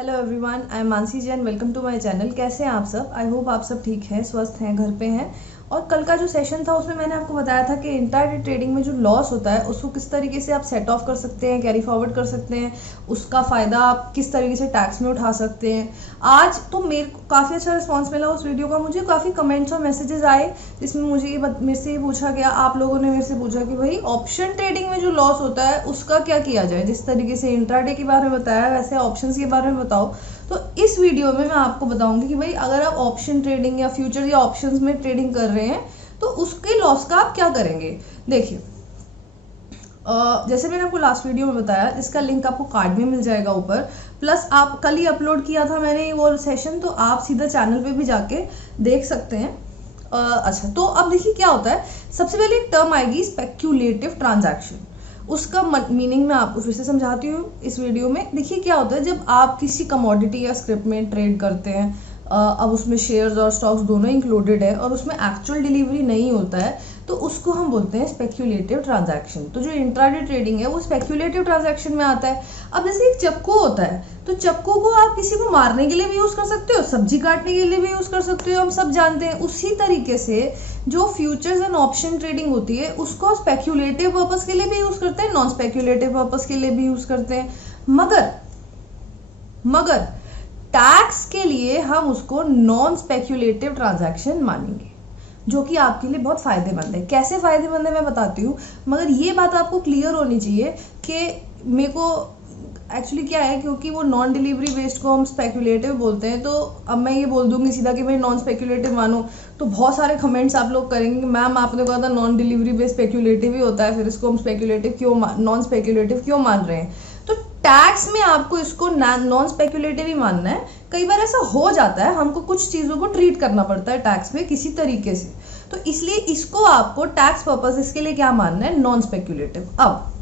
Hello everyone, I am Mansi Jain. Welcome to my channel. कैसे हैं आप सब? आई होप आप सब ठीक हैं, स्वस्थ हैं, घर पे हैं। और कल का जो सेशन था उसमें मैंने आपको बताया था कि इंट्राडे ट्रेडिंग में जो लॉस होता है उसको किस तरीके से आप सेट ऑफ कर सकते हैं, कैरी फॉरवर्ड कर सकते हैं, उसका फ़ायदा आप किस तरीके से टैक्स में उठा सकते हैं। आज तो मेरे को काफ़ी अच्छा रिस्पॉन्स मिला उस वीडियो का। मुझे काफ़ी कमेंट्स और मैसेजेस आए जिसमें मुझे मेरे से ये पूछा गया, आप लोगों ने मेरे से पूछा कि भाई ऑप्शन ट्रेडिंग में जो लॉस होता है उसका क्या किया जाए। जिस तरीके से इंट्राडे के बारे में बताया वैसे ऑप्शंस के बारे में बताओ। तो इस वीडियो में मैं आपको बताऊंगी कि भाई अगर आप ऑप्शन ट्रेडिंग या फ्यूचर या ऑप्शंस में ट्रेडिंग कर रहे हैं तो उसके लॉस का आप क्या करेंगे। देखिए, जैसे मैंने आपको लास्ट वीडियो में बताया, इसका लिंक आपको कार्ड में मिल जाएगा ऊपर। प्लस आप कल ही अपलोड किया था मैंने वो सेशन, तो आप सीधा चैनल पे भी जाके देख सकते हैं। अच्छा, तो अब देखिए क्या होता है। सबसे पहले एक टर्म आएगी स्पेक्यूलेटिव ट्रांजैक्शन। उसका मीनिंग मैं आपको फिर से समझाती हूँ इस वीडियो में। देखिए क्या होता है, जब आप किसी कमोडिटी या स्क्रिप्ट में ट्रेड करते हैं, अब उसमें शेयर्स और स्टॉक्स दोनों इंक्लूडेड है और उसमें एक्चुअल डिलीवरी नहीं होता है, तो उसको हम बोलते हैं स्पेक्यूलेटिव ट्रांजैक्शन। तो जो इंट्राडे ट्रेडिंग है वो स्पेक्यूलेटिव ट्रांजैक्शन में आता है। अब जैसे एक चाकू होता है, तो चाकू को आप किसी को मारने के लिए भी यूज़ कर सकते हो, सब्जी काटने के लिए भी यूज़ कर सकते हो, हम सब जानते हैं। उसी तरीके से जो फ्यूचर्स एंड ऑप्शन ट्रेडिंग होती है उसको स्पेक्यूलेटिव पर्पस के लिए भी यूज़ करते हैं, नॉन स्पेक्यूलेटिव पर्पस के लिए भी यूज़ करते हैं। मगर टैक्स के लिए हम उसको नॉन स्पेक्यूलेटिव ट्रांजैक्शन मानेंगे, जो कि आपके लिए बहुत फ़ायदेमंद है। कैसे फ़ायदेमंद है मैं बताती हूँ, मगर ये बात आपको क्लियर होनी चाहिए कि मेरे को एक्चुअली क्या है, क्योंकि वो नॉन डिलीवरी बेस्ड को हम स्पेक्यूलेटिव बोलते हैं। तो अब मैं ये बोल दूंगी सीधा कि भाई नॉन स्पेक्यूलेटिव मानो, तो बहुत सारे कमेंट्स आप लोग करेंगे कि मैम आपने कहा था नॉन डिलीवरी बेस्ड स्पेक्यूलेटिव ही होता है, फिर इसको हम स्पेक्यूलेटिव क्यों नॉन स्पेक्यूलेटिव क्यों मान रहे हैं। तो टैक्स में आपको इसको नॉन स्पेक्यूलेटिव ही मानना है। कई बार ऐसा हो जाता है, हमको कुछ चीज़ों को ट्रीट करना पड़ता है टैक्स में किसी तरीके से, तो इसलिए इसको आपको टैक्स पर्पस इसके लिए क्या मानना है, नॉन स्पेक्यूलेटिव। अब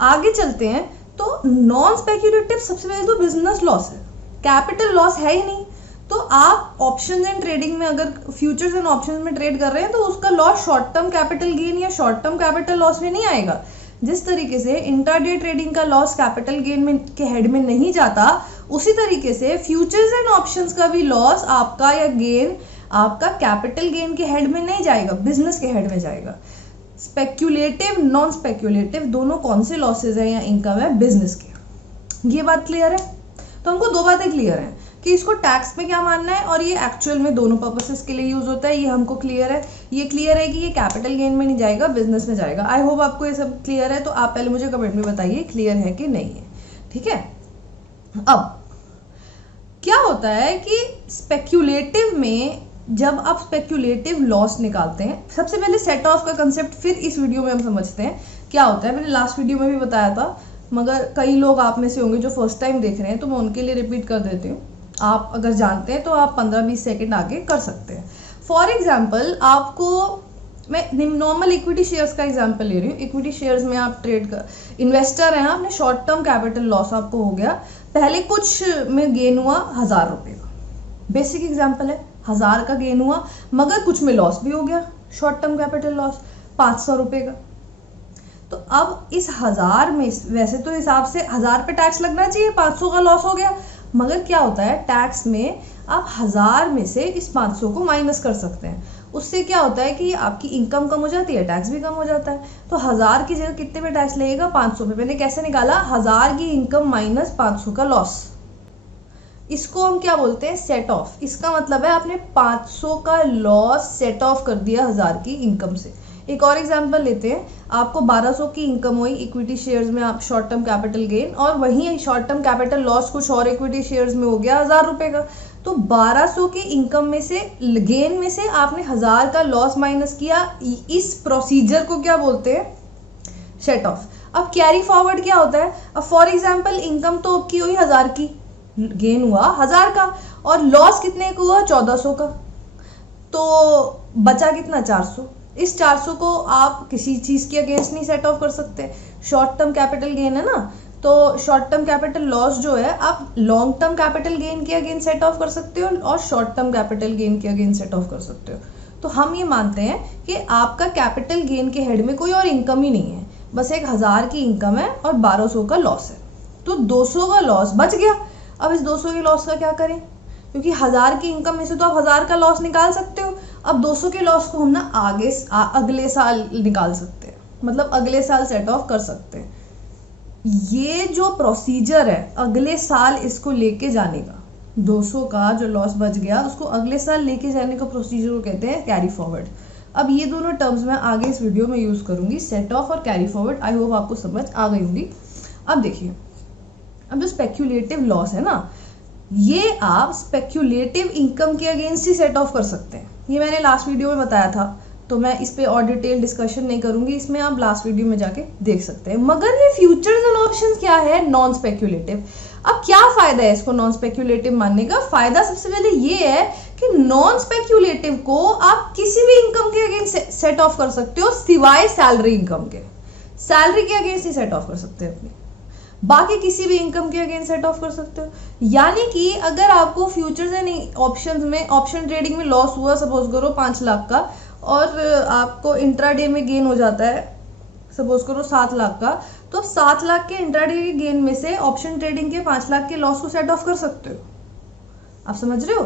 आगे चलते हैं। तो नॉन स्पेक्यूलेटिव सबसे पहले तो बिजनेस लॉस है, कैपिटल लॉस है ही नहीं। तो आप ऑप्शंस एंड ट्रेडिंग में अगर फ्यूचर्स एंड ऑप्शंस में ट्रेड कर रहे हैं तो उसका loss short term capital gain या शॉर्ट टर्म कैपिटल लॉस में नहीं आएगा। जिस तरीके से इंट्राडे ट्रेडिंग का लॉस कैपिटल गेन में के हेड में नहीं जाता, उसी तरीके से फ्यूचर्स एंड ऑप्शंस का भी लॉस आपका या गेन आपका कैपिटल गेन के हेड में नहीं जाएगा, बिजनेस के हेड में जाएगा। स्पेक्यूलेटिव नॉन स्पेक्यूलेटिव दोनों कौन से लॉसेज है या इनकम है, बिजनेस के। ये बात क्लियर है। तो हमको दो बातें क्लियर हैं कि इसको टैक्स में क्या मानना है और ये एक्चुअल में दोनों पर्पसेस के लिए यूज होता है, ये हमको क्लियर है। ये क्लियर है कि ये कैपिटल गेन में नहीं जाएगा, बिजनेस में जाएगा। आई होप आपको ये सब क्लियर है। तो आप पहले मुझे कमेंट में बताइए क्लियर है कि नहीं है, ठीक है। अब क्या होता है कि स्पेक्यूलेटिव में जब आप स्पेक्यूलेटिव लॉस निकालते हैं, सबसे पहले सेट ऑफ का कंसेप्ट फिर इस वीडियो में हम समझते हैं क्या होता है। मैंने लास्ट वीडियो में भी बताया था, मगर कई लोग आप में से होंगे जो फर्स्ट टाइम देख रहे हैं, तो मैं उनके लिए रिपीट कर देती हूँ। आप अगर जानते हैं तो आप 15-20 सेकेंड आगे कर सकते हैं। फॉर एग्जाम्पल, आपको मैं नॉर्मल इक्विटी शेयर्स का एग्जाम्पल ले रही हूँ। इक्विटी शेयर्स में आप ट्रेड कर इन्वेस्टर हैं, आपने शॉर्ट टर्म कैपिटल लॉस आपको हो गया। पहले कुछ में गेन हुआ 1000 रुपये का, बेसिक एग्जाम्पल है, 1000 का गेन हुआ, मगर कुछ में लॉस भी हो गया, शॉर्ट टर्म कैपिटल लॉस 500 रुपये का। तो अब इस 1000 में वैसे तो हिसाब से 1000 पे टैक्स लगना चाहिए, 500 का लॉस हो गया, मगर क्या होता है टैक्स में आप 1000 में से इस 500 को माइनस कर सकते हैं। उससे क्या होता है कि आपकी इनकम कम हो जाती है, टैक्स भी कम हो जाता है। तो 1000 की जगह कितने पे टैक्स लगेगा, 500 पे। मैंने कैसे निकाला, 1000 की इनकम माइनस 500 का लॉस। इसको हम क्या बोलते हैं, सेट ऑफ। इसका मतलब है आपने 500 का लॉस सेट ऑफ कर दिया 1000 की इनकम से। एक और एग्जांपल लेते हैं। आपको 1200 की इनकम हुई इक्विटी शेयर्स में, आप शॉर्ट टर्म कैपिटल गेन, और वहीं शॉर्ट टर्म कैपिटल लॉस कुछ और इक्विटी शेयर्स में हो गया 1000 रुपये का। तो 1200 की इनकम में से गेन में से आपने 1000 का लॉस माइनस किया। इस प्रोसीजर को क्या बोलते हैं, सेट ऑफ। अब कैरी फॉरवर्ड क्या होता है। अब फॉर एग्जाम्पल इनकम तो आपकी हुई 1000 की, गेन हुआ 1000 का, और लॉस कितने का हुआ, 1400 का। तो बचा कितना, 400। इस 400 को आप किसी चीज़ के अगेंस्ट नहीं सेट ऑफ कर सकते, शॉर्ट टर्म कैपिटल गेन है ना। तो शॉर्ट टर्म कैपिटल लॉस जो है आप लॉन्ग टर्म कैपिटल गेन के अगेंस्ट सेट ऑफ कर सकते हो और शॉर्ट टर्म कैपिटल गेन के अगेंस्ट सेट ऑफ कर सकते हो। तो हम ये मानते हैं कि आपका कैपिटल गेन के हेड में कोई और इनकम ही नहीं है, बस एक 1000 की इनकम है और 1200 का लॉस है। तो 200 का लॉस बच गया। अब इस 200 के लॉस का क्या करें, क्योंकि 1000 की इनकम में से तो आप 1000 का लॉस निकाल सकते हो। अब 200 के लॉस को हम ना अगले साल निकाल सकते हैं, मतलब अगले साल सेट ऑफ कर सकते हैं। ये जो प्रोसीजर है अगले साल इसको लेके जाने का, 200 का जो लॉस बच गया उसको अगले साल लेके जाने का प्रोसीजर को कहते हैं कैरी फॉरवर्ड। अब ये दोनों टर्म्स मैं आगे इस वीडियो में यूज़ करूंगी, सेट ऑफ और कैरी फॉरवर्ड। आई होप आपको समझ आ गई होंगी। अब देखिए, अब जो स्पेक्यूलेटिव लॉस है ना, ये आप स्पेक्यूलेटिव इनकम के अगेंस्ट ही सेट ऑफ कर सकते हैं। ये मैंने लास्ट वीडियो में बताया था, तो मैं इस पे और डिटेल डिस्कशन नहीं करूंगी, इसमें आप लास्ट वीडियो में जाके देख सकते हैं। मगर ये फ्यूचर्स एंड ऑप्शंस क्या है, नॉन स्पेक्यूलेटिव। अब क्या फायदा है इसको नॉन स्पेक्यूलेटिव मानने का? फायदा सबसे पहले ये है कि नॉन स्पेक्यूलेटिव को आप किसी भी इनकम के अगेंस्ट सेट ऑफ कर सकते हो, सिवाय सैलरी इनकम के। सैलरी के अगेंस्ट ही सेट ऑफ कर सकते हैं अपनी, बाकी किसी भी इनकम के अगेंस्ट सेट ऑफ कर सकते हो। यानी कि अगर आपको फ्यूचर्स एंड ऑप्शंस में, ऑप्शन ट्रेडिंग में लॉस हुआ सपोज करो 5 लाख का, और आपको इंट्राडे में गेन हो जाता है सपोज करो 7 लाख का, तो 7 लाख के इंट्राडे के गेन में से ऑप्शन ट्रेडिंग के 5 लाख के लॉस को सेट ऑफ कर सकते हो। आप समझ रहे हो?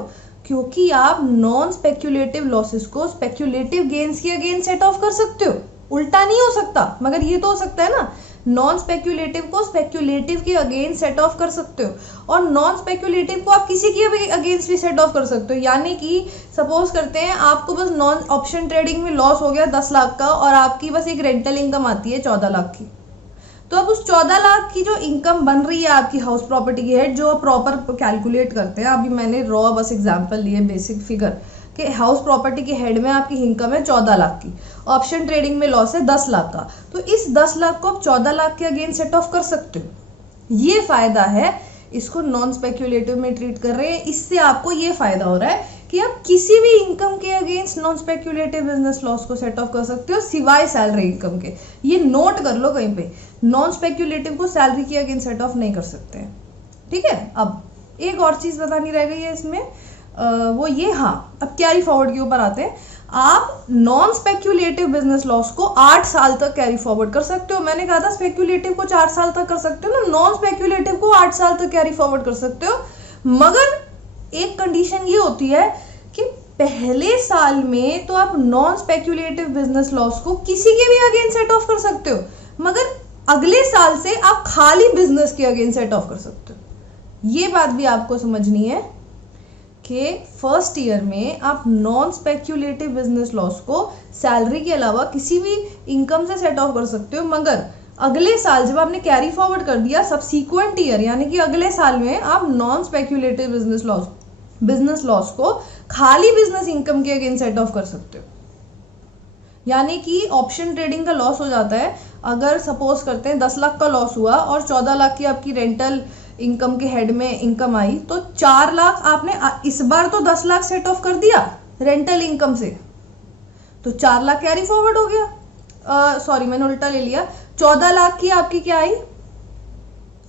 क्योंकि आप नॉन स्पेक्यूलेटिव लॉसेस को स्पेक्यूलेटिव गेन्स के अगेंस्ट सेट ऑफ कर सकते हो। उल्टा नहीं हो सकता, मगर ये तो हो सकता है ना, नॉन स्पेक्यूलेटिव को स्पेक्यूलेटिव के अगेंस्ट सेट ऑफ कर सकते हो, और नॉन स्पेक्यूलेटिव को आप किसी के भी अगेंस्ट भी सेट ऑफ कर सकते हो। यानी कि सपोज करते हैं आपको बस नॉन ऑप्शन ट्रेडिंग में लॉस हो गया 10 लाख का, और आपकी बस एक रेंटल इनकम आती है 14 लाख की, तो अब उस 14 लाख की जो इनकम बन रही है आपकी हाउस प्रॉपर्टी की हेड, जो प्रॉपर कैलकुलेट करते हैं, अभी मैंने रॉ बस एग्जांपल लिए बेसिक फिगर कि हाउस प्रॉपर्टी के हेड में आपकी इनकम है 14 लाख की, ऑप्शन ट्रेडिंग में लॉस है 10 लाख का, तो इस 10 लाख को आप 14 लाख के अगेंस्ट सेट ऑफ कर सकते हो। ये फायदा है, इसको नॉन स्पेक्यूलेटिव में ट्रीट कर रहे हैं। इससे आपको ये फायदा हो रहा है कि आप किसी भी इनकम के against non speculative business loss को सेट ऑफ कर सकते हो, सिवाय सैलरी इनकम के। ये नोट कर लो कहीं पे, नॉन स्पेक्यूलेटिव को सैलरी के अगेंस्ट सेट ऑफ नहीं कर सकते हैं। ठीक है, अब एक और चीज बतानी रह गई है इसमें, वो ये, हाँ, अब कैरी फॉरवर्ड के ऊपर आते हैं। आप नॉन स्पेक्यूलेटिव बिजनेस लॉस को 8 साल तक कैरी फॉरवर्ड कर सकते हो। मैंने कहा था स्पेक्यूलेटिव को 4 साल तक कर सकते हो ना, नॉन स्पेक्यूलेटिव को 8 साल तक कैरी फॉरवर्ड कर सकते हो। मगर एक कंडीशन ये होती है कि पहले साल में तो आप नॉन स्पेक्यूलेटिव बिजनेस लॉस को किसी के भी अगेंस्ट सेट ऑफ कर सकते हो, मगर अगले साल से आप खाली बिजनेस के अगेंस्ट सेट ऑफ कर सकते हो। ये बात भी आपको समझनी है कि फर्स्ट ईयर में आप नॉन स्पेक्यूलेटिव बिजनेस लॉस को सैलरी के अलावा किसी भी इनकम से सेट ऑफ कर सकते हो, मगर अगले साल जब आपने कैरी फॉरवर्ड कर दिया सब्सीक्वेंट ईयर, यानी कि अगले साल में आप नॉन स्पेक्यूलेटिव बिजनेस लॉस को खाली बिजनेस इनकम के अगेंस्ट सेट ऑफ कर सकते हो। यानी कि ऑप्शन ट्रेडिंग का लॉस हो जाता है, अगर सपोज करते हैं 10 लाख का लॉस हुआ और 14 लाख की आपकी रेंटल इनकम के हेड में इनकम आई, तो 4 लाख आपने इस बार तो 10 लाख सेट ऑफ कर दिया रेंटल इनकम से, तो 4 लाख कैरी फॉरवर्ड हो गया। सॉरी, मैंने उल्टा ले लिया। 14 लाख की आपकी क्या आई,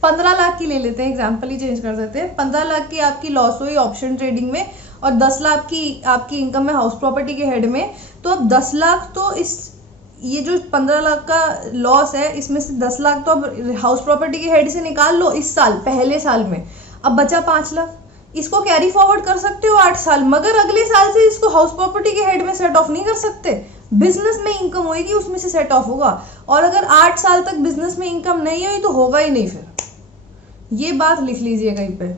15 लाख की ले लेते हैं, एग्जाम्पल ही चेंज कर देते हैं। 15 लाख की आपकी लॉस हुई ऑप्शन ट्रेडिंग में, और 10 लाख की आपकी इनकम है हाउस प्रॉपर्टी के हेड में, तो अब 10 लाख तो ये जो 15 लाख का लॉस है, इसमें से 10 लाख तो अब हाउस प्रॉपर्टी के हेड से निकाल लो इस साल, पहले साल में। अब बचा 5 लाख, इसको कैरी फॉरवर्ड कर सकते हो 8 साल, मगर अगले साल से इसको हाउस प्रॉपर्टी के हेड में सेट ऑफ नहीं कर सकते। बिजनेस में इनकम होगी उसमें से सेट ऑफ होगा, और अगर 8 साल तक बिजनेस में इनकम नहीं हुई तो होगा ही नहीं। फिर ये बात लिख लीजिए कहीं पे।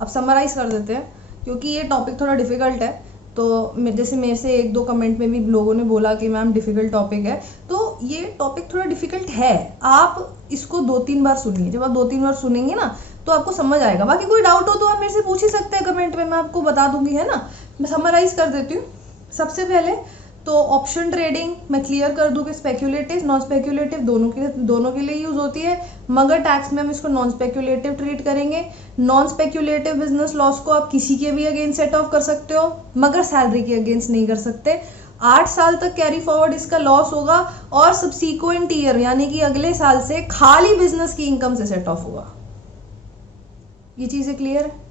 अब समराइज कर देते हैं, क्योंकि ये टॉपिक थोड़ा डिफिकल्ट है, तो जैसे मेरे से 1-2 कमेंट में भी लोगों ने बोला कि मैम डिफिकल्ट टॉपिक है, तो ये टॉपिक थोड़ा डिफिकल्ट है। आप इसको 2-3 बार सुनिए, जब आप 2-3 बार सुनेंगे ना तो आपको समझ आएगा। बाकी कोई डाउट हो तो आप मेरे से पूछ ही सकते हैं कमेंट में, मैं आपको बता दूंगी, है ना। मैं समराइज कर देती हूँ। सबसे पहले तो ऑप्शन ट्रेडिंग मैं क्लियर कर दूं कि स्पेक्यूलेटिव नॉन स्पेक्यूलेटिव दोनों के लिए यूज होती है, मगर टैक्स में हम इसको नॉन स्पेक्यूलेटिव ट्रीट करेंगे। नॉन स्पेक्यूलेटिव बिजनेस लॉस को आप किसी के भी अगेंस्ट सेट ऑफ कर सकते हो, मगर सैलरी के अगेंस्ट नहीं कर सकते। 8 साल तक कैरी फॉरवर्ड इसका लॉस होगा, और सब्सीक्वेंट ईयर यानी कि अगले साल से खाली बिजनेस की इनकम से सेट ऑफ होगा। ये चीजें क्लियर है?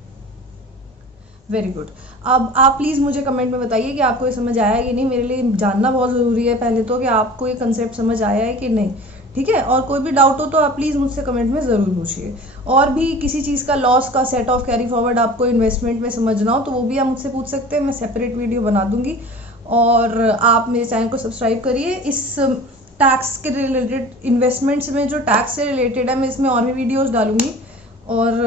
Very good. अब आप प्लीज़ मुझे कमेंट में बताइए कि आपको ये समझ आया है कि नहीं। मेरे लिए जानना बहुत ज़रूरी है पहले तो कि आपको ये कंसेप्ट समझ आया है कि नहीं। ठीक है। और कोई भी डाउट हो तो आप प्लीज़ मुझसे कमेंट में ज़रूर पूछिए। और भी किसी चीज़ का लॉस का सेट ऑफ कैरी फॉरवर्ड आपको इन्वेस्टमेंट में समझना हो तो वो भी आप मुझसे पूछ सकते हैं, मैं सेपरेट वीडियो बना दूंगी। और आप मेरे चैनल को सब्सक्राइब करिए। इस टैक्स के रिलेटेड, इन्वेस्टमेंट्स में जो टैक्स से रिलेटेड है, मैं इसमें और भी वीडियोज़ डालूंगी। और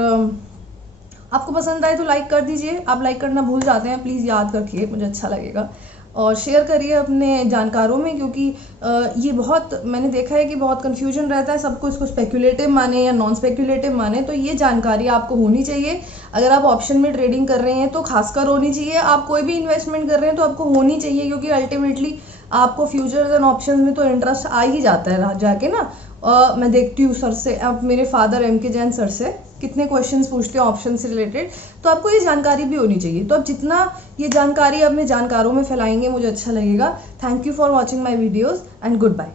आपको पसंद आए तो लाइक कर दीजिए। आप लाइक करना भूल जाते हैं, प्लीज़ याद रखिए, मुझे अच्छा लगेगा। और शेयर करिए अपने जानकारों में, क्योंकि ये बहुत, मैंने देखा है कि बहुत कन्फ्यूजन रहता है, सबको इसको स्पेक्यूलेटिव माने या नॉन स्पेक्यूलेटिव माने। तो ये जानकारी आपको होनी चाहिए। अगर आप ऑप्शन में ट्रेडिंग कर रहे हैं तो खासकर होनी चाहिए। आप कोई भी इन्वेस्टमेंट कर रहे हैं तो आपको होनी चाहिए, क्योंकि अल्टीमेटली आपको फ्यूचर्स एंड ऑप्शन में तो इंटरेस्ट आ ही जाता है जाके ना। मैं देखती हूँ सर से, अब मेरे फादर MK जैन सर से कितने क्वेश्चंस पूछते हैं ऑप्शन से रिलेटेड, तो आपको ये जानकारी भी होनी चाहिए। तो अब जितना ये जानकारी अपने जानकारों में फैलाएंगे मुझे अच्छा लगेगा। Thank you for watching my videos and good bye.